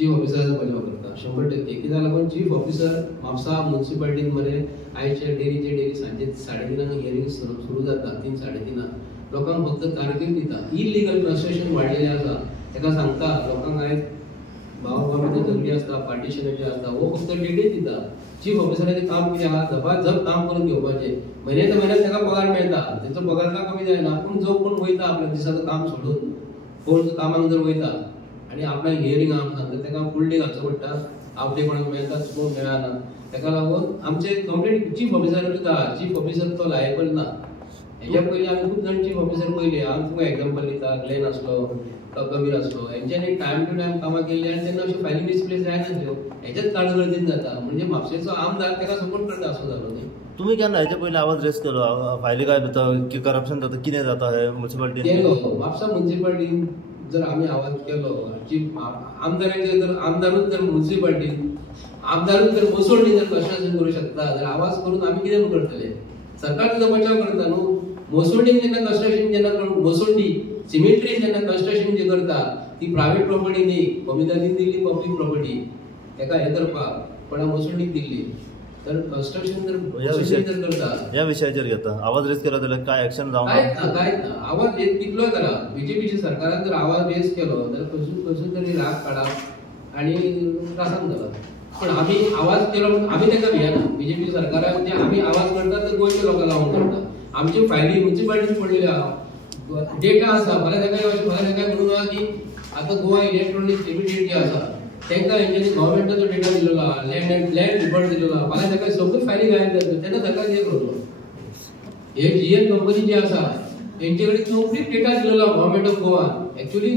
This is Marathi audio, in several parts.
चीफ ऑफिसराचो बचाव करता 100%. कित्याक लागून चीफ ऑफिसर म्हापसा म्युनिसिपालिटीन मरे आयचे डेली सांजे 3:30 हियरिंग सुरू जाता 3-3:30. लोकांक फक्त तारखेक दिता. इलिगल कंस्ट्रक्शन वाडलेलें आसा ताका सांगता लोकांक आयज भावकामाच्यो झगडी आसता पार्टिशनाचे आसता वो फक्त डेटीच दिता. चीफ ऑफिसराचें काम कितें आहा झपाझप काम करून घेवपाचें. म्हयन्याक ताका पगार मेळटा तेचो पगार काय कमी जायना. पूण जो कोण वयता आपल्या दिसाचो काम सोडून कोण कामाक जर वयता आनी आपल्या हियरिंगाक सांगता ताका फूल डे घालचो पडटा. हाफ डे कोणाक मेळटा कोण मेळना. ताका लागून आमचे complete chief officer chief officer तो लायबल ना. हेच्या पयलीं आमी खूब जाण चीफ ऑफिसर पयले. हांव तुका एग्जांपल दिता ग्लेन आसलो कबीर आसलो हेंच्यांनी टायम टू टायम कामां केल्ली आनी तेन्ना अश्यो फायली मिसप्लेस जायनासल्यो. हेच्याच काळगळतीन जाता म्हणजे म्हापशेचो आमदार ताका सपोर्ट करता असो जालो न्ही. तुम्ही केन्ना हेच्या पयलीं आवाज रेस केलो फायली काय जाता की करप्शन जाता कितें जाता हे म्युनिसिपालिटीन केलो. म्हापसा म्युनिसिपालिटीन जर आमी आवाज केलो चीफ आमदाराचे जर आमदारूच जर म्युनिसिपालिटीन आमदारूच जर मोसोडनी जर कंस्ट्रक्शन करूं शकता जर आवाज करून आमी कितें करतले. सरकार तुजो बचाव करता न्हू. मोसोडीन जेन्ना कंस्ट्रक्शन जेन्ना मोसोडी सिमेंट्रीन जेन्ना कंस्ट्रक्शन जे करता ती प्रायवेट प्रॉपर्टी न्ही कमिदानीन दिल्ली पब्लीक प्रॉपर्टी ताका हे करपाक पण मोसोडीक दिल्ली. तर कंस्ट्रक्शन जर करता ह्या विशयाचेर घेता आवाज रेस केलो जाल्यार काय एक्शन कांयच ना. आवाज कितलोय करा. बीजेपीच्या सरकारान जर आवाज रेस केलो जाल्यार कसो तरी राग काडप आनी त्रासान घालप. पण आमी आवाज केलो म्हणून आमी ताका भियेना. बीजेपी सरकारान जे आमी आवाज करता ते गोंयच्या लोकांक लागून करता. आमच्यो फायली म्युनिसिपालिटीन पडलेल्यो आहा डेटा आसा. फाल्यां ताका म्हणून आहा की आतां गोवा इलेक्ट्रॉनिक स्टेबिलिटी आसा तांकां हेंच्यांनी गव्हर्मेंटाचो डेटा दिलेलो आहा लँड रिपोर्ट दिलेलो आहा. फाल्यां ताका सगळ्यो फायली गायब जातल्यो तेन्ना ताका कितें करतलो. हे जीएन कंपनी जी आसा तेंचे कडेन कंप्लीट डेटा दिलेलो आहा government of Goa. Actually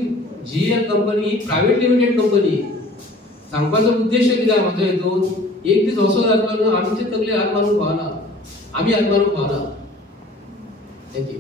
GN company ही प्रायवेट लिमिटेड कंपनी. सांगपाचो उद्देश कितें म्हाजो हेतून एक दीस असो जातलो न्हू आमचे तकले हात मारूंक फावना. आमी हात मारूंक फावना. थँक्यू.